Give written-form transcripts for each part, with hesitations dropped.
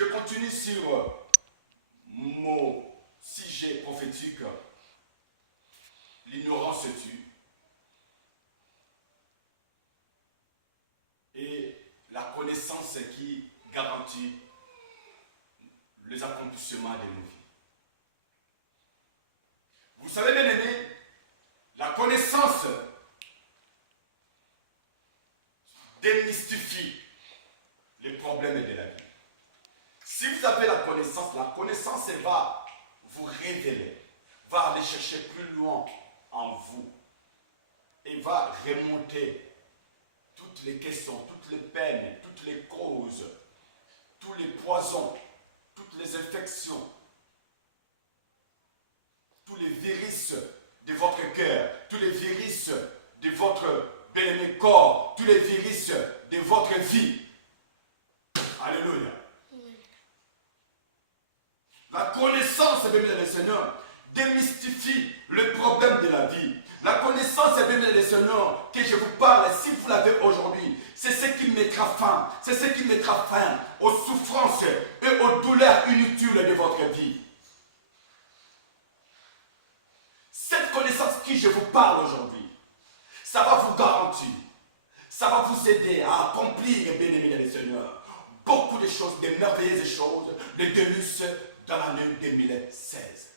Je continue sur mon sujet prophétique. L'ignorance tue. Et la connaissance qui garantit les accomplissements de nos vies. Vous savez, bien aimé, la connaissance démystifie les problèmes de la vie. Si vous avez la connaissance va vous révéler, va aller chercher plus loin en vous et va remonter toutes les questions, toutes les peines, toutes les causes, tous les poisons, toutes les infections, tous les virus de votre cœur, tous les virus de votre bien-aimé corps, tous les virus de votre vie. Alléluia. La connaissance, bien aimé, Seigneur, démystifie le problème de la vie. La connaissance, bien aimé, Seigneur, que je vous parle, si vous l'avez aujourd'hui, c'est ce qui mettra fin. C'est ce qui mettra fin aux souffrances et aux douleurs inutiles de votre vie. Cette connaissance qui je vous parle aujourd'hui, ça va vous garantir, ça va vous aider à accomplir, bien aimé, Seigneur, beaucoup de choses, de merveilleuses choses, de délices dans l'année 2016.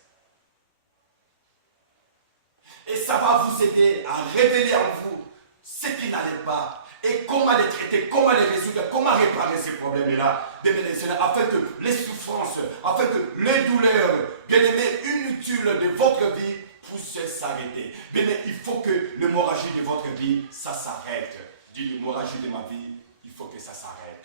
Et ça va vous aider à révéler en vous ce qui n'allait pas et comment les traiter, comment les résoudre, comment réparer ces problèmes-là, afin que les souffrances, afin que les douleurs, bien aimées, inutiles de votre vie puissent s'arrêter. Bien aimé, il faut que l'hémorragie de votre vie, ça s'arrête. Dis l'hémorragie de ma vie, il faut que ça s'arrête.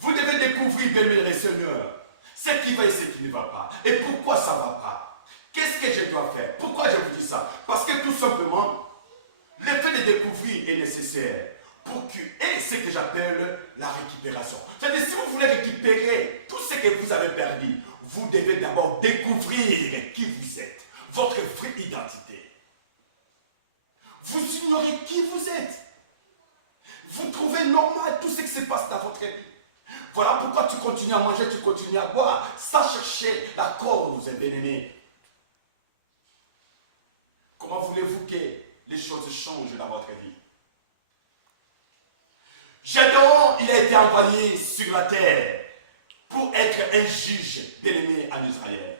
Vous devez découvrir, bien aimé, Seigneur, ce qui va et ce qui ne va pas. Et pourquoi ça ne va pas? Qu'est-ce que je dois faire? Pourquoi je vous dis ça? Parce que tout simplement, le fait de découvrir est nécessaire pour qu'il y ait ce que j'appelle la récupération. C'est-à-dire, si vous voulez récupérer tout ce que vous avez perdu, vous devez d'abord découvrir qui vous êtes, votre vraie identité. Vous ignorez qui vous êtes. Vous trouvez normal tout ce qui se passe dans votre vie. Voilà pourquoi tu continues à manger, tu continues à boire, sans chercher la cause, bien-aimé. Comment voulez-vous que les choses changent dans votre vie? Gédéon, il a été envoyé sur la terre pour être un juge, bien-aimé, en Israël.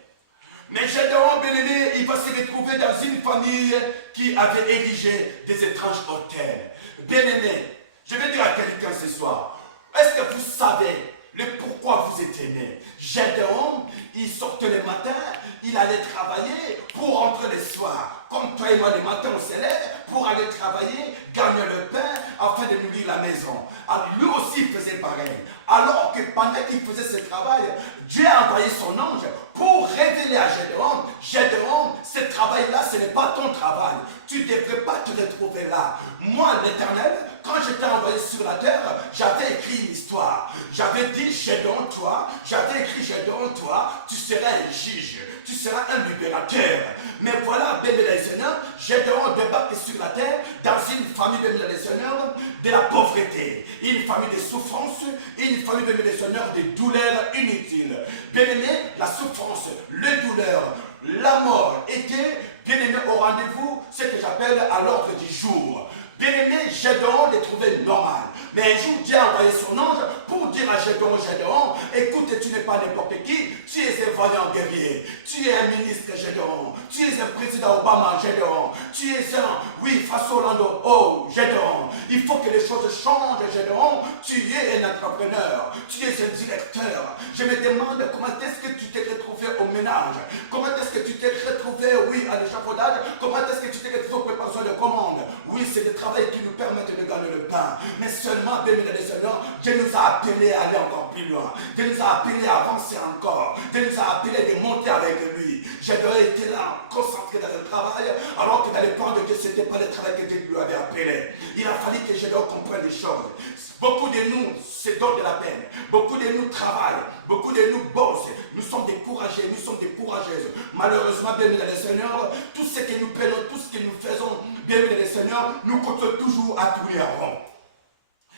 Mais Gédéon, bien-aimé, il va se retrouver dans une famille qui avait érigé des étranges autels. Bien-aimé, je vais dire à quelqu'un ce soir, est-ce que vous savez le pourquoi vous étiez né? Gédéon, il sortait le matin, il allait travailler pour rentrer le soir. Comme toi et moi, le matin, on se lève pour aller travailler, gagner le pain, afin de nourrir la maison. Alors, lui aussi, il faisait pareil. Alors que pendant qu'il faisait ce travail, Dieu a envoyé son ange pour révéler à Gédéon, Gédéon, ce travail-là, ce n'est pas ton travail. Tu ne devrais pas te retrouver là. Moi, l'Éternel, quand je t'ai envoyé sur la terre, j'avais écrit une histoire. J'avais dit, Gédéon, toi, j'avais écrit, Gédéon, toi, tu seras un juge, tu seras un libérateur. Mais voilà, bien les Seigneur, Gédéon débarque sur la terre dans une famille, bien les Seigneur, de la pauvreté, une famille de souffrance, une famille, bien les Seigneur, de douleurs inutiles. Bien aimé, la souffrance, les douleurs, la mort étaient, bien aimé, au rendez-vous, ce que j'appelle à l'ordre du jour. Bien-aimé, Gédéon les trouvait normal. Mais un jour, Dieu a envoyé son ange pour dire à Gédéon, Gédéon, écoute, tu n'es pas n'importe qui, tu es un vaillant guerrier, tu es un ministre, Gédéon, tu es un président Obama, Gédéon, tu es un, oui, Faso Orlando, oh, Gédéon, il faut que les choses changent, Gédéon, tu es un entrepreneur, tu es un directeur. Je me demande comment est-ce que tu t'es retrouvé au ménage, comment est-ce que tu t'es retrouvé, oui, à l'échafaudage, comment est-ce que tu t'es retrouvé aux préparations de commandes. Oui, c'est des travail qui nous permettent de gagner le pain. Mais seulement, bien aimé des Seigneurs, Dieu nous a appelés à aller encore plus loin. Dieu nous a appelés à avancer encore. Dieu nous a appelés de monter avec lui. J'avais été là, concentré dans le travail, alors que dans les plans de Dieu, ce n'était pas le travail que Dieu lui avait appelé. Il a fallu que Gédéon comprenne les choses. Beaucoup de nous se donnent de la peine. Beaucoup de nous travaillent. Beaucoup de nous bossent. Nous sommes découragés. Nous sommes décourageuses. Malheureusement, bien aimé les Seigneurs, tout ce que nous payons, tout ce que nous faisons, bien aimé les Seigneurs, nous continuons toujours à tourner en rond.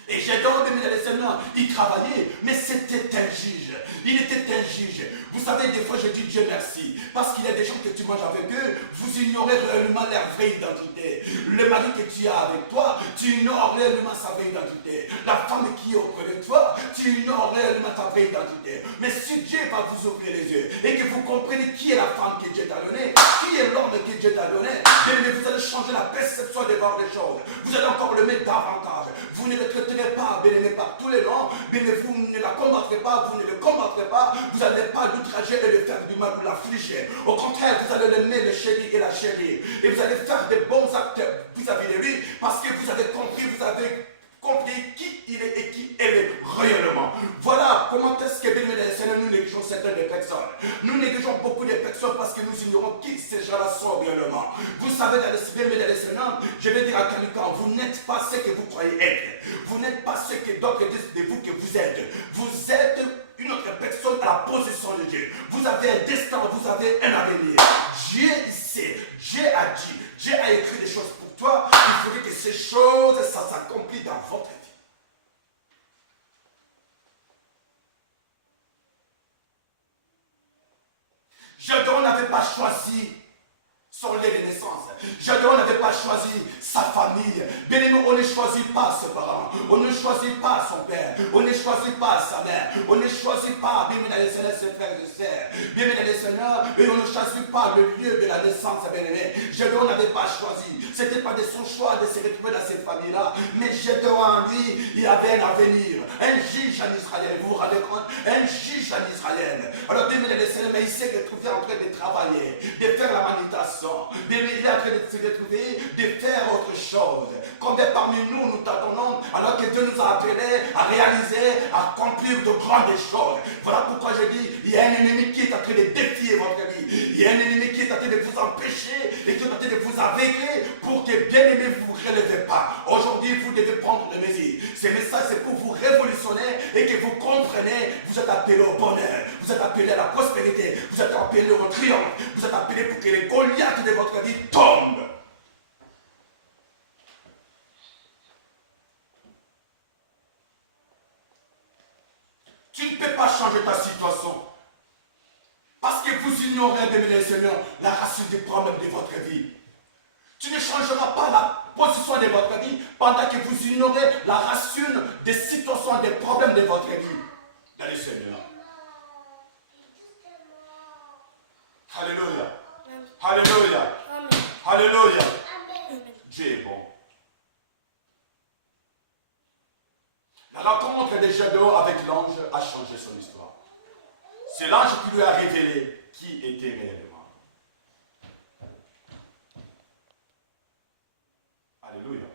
Et Gédéon, bien aimé les Seigneur, il travaillait, mais c'était un juge. Il était un juge. Vous savez, des fois, je dis Dieu merci. Parce qu'il y a des gens que tu manges avec eux, vous ignorez réellement leur vraie identité. Le mari que tu as avec toi, tu ignores réellement sa vraie identité. La femme qui est auprès de toi, tu ignores réellement ta vraie identité. Mais si Dieu va vous ouvrir les yeux et que vous comprenez qui est la femme que Dieu t'a donnée, qui est l'homme que Dieu t'a donné, mais vous allez changer la perception de voir les choses. Vous allez encore le mettre davantage. Vous ne le traiterez pas, bien-aimé, par tous les noms, mais vous ne la combattrez pas, vous ne le combattrez pas, vous n'allez pas l'outrager et le faire du mal ou l'affliger. Au contraire, vous allez l'aimer, le chérir et la chérir. Et vous allez faire des bons actes vis-à-vis de lui, parce que vous avez compris qui il est et qui elle est réellement. Voilà comment est-ce que, bien aimé, Seigneur, nous négligeons certaines des personnes. Nous négligeons beaucoup de personnes parce que nous ignorons qui ces gens-là sont réellement. Vous savez, dans les Seigneur, je vais dire à quelqu'un, vous n'êtes pas ce que vous croyez être. Vous n'êtes pas ce que d'autres disent de vous que vous êtes. Vous êtes une autre personne à la position de Dieu. Vous avez un destin, vous avez un avenir. Dieu sait, Dieu a dit, Dieu a écrit des choses pour toi. Il faudrait que ces choses, ça s'accomplisse dans votre vie. Gédéon n'avait pas choisi son lait de naissance. Gédéon n'avait pas choisi sa famille. Bien aimé, on ne choisit pas ses parents. On ne choisit pas son père. On ne choisit pas sa mère. On ne choisit pas, bien aimé dans les Seigneur, ses frères et sœurs. Bien aimé dans les Seigneur, et on ne choisit pas le lieu de la naissance, bien aimé. Gédéon n'avait pas choisi. Ce n'était pas de son choix de se retrouver dans cette famille-là. Mais Gédéon en lui, il avait un avenir. Un juge en Israël. Vous vous rendez compte? Un juge en Israël. Alors, bien aimé dans les Seigneur, mais il s'est retrouvé en train de travailler, de faire la manutention. Bien aimé, il est en train de se retrouver, de faire autre chose. Combien parmi nous, nous t'attendons alors que Dieu nous a appelés à réaliser, à accomplir de grandes choses. Voilà pourquoi je dis, il y a un ennemi qui est en train de défier votre vie. Il y a un ennemi qui est en train de vous empêcher et qui est en train de vous aveugler pour que, bien aimé, vous ne vous relevez pas. Aujourd'hui, vous devez prendre des mesures. Ce message, c'est pour vous révolutionner et que vous comprenez, vous êtes appelés au bonheur, vous êtes appelés à la prospérité, vous êtes appelés au triomphe, vous êtes appelés pour que les Goliaths de votre vie tombent. Tu ne peux pas changer ta situation parce que vous ignorez, bien Seigneur, la racine des problèmes de votre vie. Tu ne changeras pas la position de votre vie pendant que vous ignorez la racine des situations, des problèmes de votre vie. Dans le Seigneur. Alléluia. Alléluia. Alléluia. Dieu est bon. La rencontre de Gédéon avec l'ange a changé son histoire. C'est l'ange qui lui a révélé qui était réellement. Alléluia.